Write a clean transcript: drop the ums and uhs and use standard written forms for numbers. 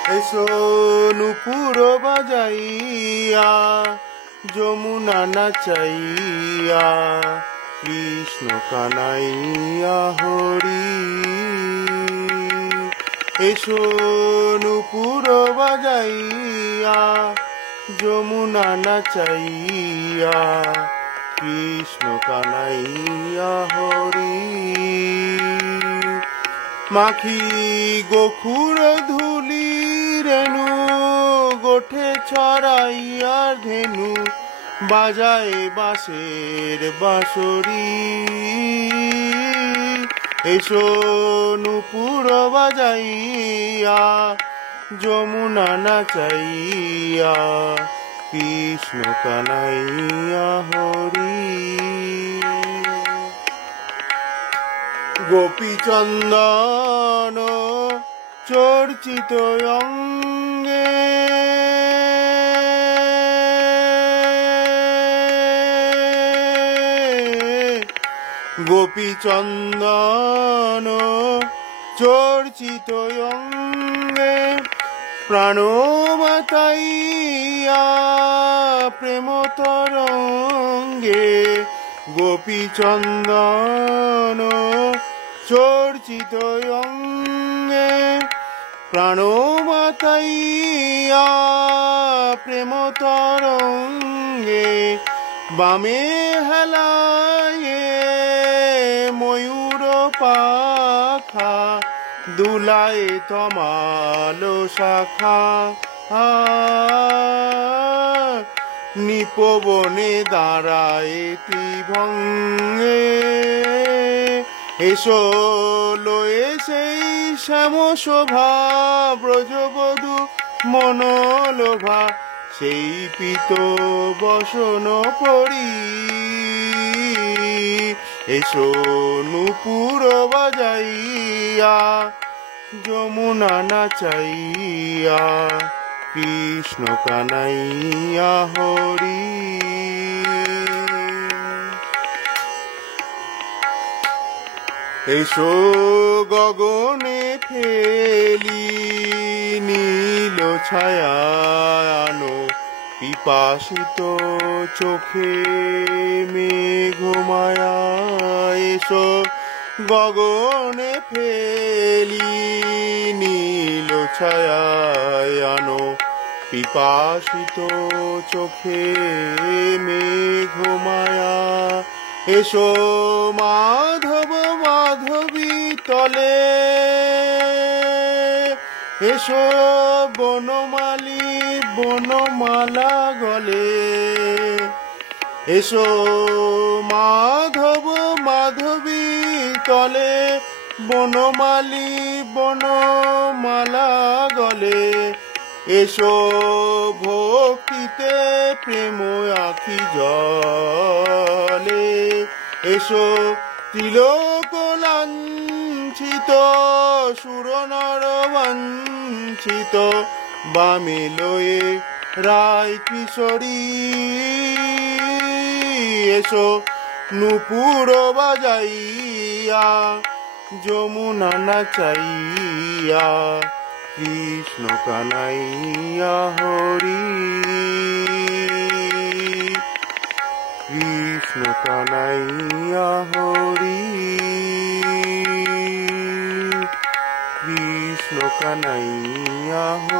এসো নুপুর বাজাইয়া যমুনা নাচাইয়া কৃষ্ণ কানাইয়া হরি। এসো নুপুর বাজাইয়া যমুনা নাচাইয়া কৃষ্ণ কানাইয়া হরি। মাখি গোখুর ধুলি রেণু গোঠে ছড়াইয়া ধেনু বাজায় বাঁশের বাঁশরি। এসো নুপুর বাজাইয়া যমুনা নাচাইয়া কৃষ্ণ কানাইয়া হরি। গোপীচন্দন চর্চিত অঙ্গে গোপীচন্দন চর্চিত অঙ্গে প্রাণ মাতাইয়া প্রেম তরঙ্গে। গোপীচন্দন চর্চিত অঙ্গে প্রাণ মাতাইয়া প্রেম তরঙ্গে। বামে হেলায়ে ময়ূর পাখা দুলায় তমালো শাখা। নিপবনে দাঁড়ায় ত্রিভঙ্গে। এসো লয়ে সেই শ্যাম শোভা ব্রজবধূ মনোলোভা সেই পীত বসন পরি। এসো নুপুর বাজাইয়া যমুনা নাচাইয়া কৃষ্ণ কানাইয়া হরি। এসো গগনে ফেলি নীল ছায়া আনো পিপাসিত চোখে মেঘমায়া। এসো গগনে ফেলি নীল ছায়া আনো পিপাসিত চোখে মেঘমায়া। এসো মাধব মাধবী তলে এসো বনমালী বনমালা গলে। এসো মাধব মাধবী তলে বনমালী বনমালা গলে। এসো ভক্তিতে প্রেম আখি জলে। এসো তিলক লাঞ্ছিত সুরনর বাঞ্ছিত বামে লয়ে রায় কিশোরী। এসো নুপুর বাজাইয়া যমুনা নাচাইয়া কৃষ্ণ কানাইয়া হরি। কৃষ্ণ কানাইয়া হরি। কৃষ্ণ কানাইয়া হরি।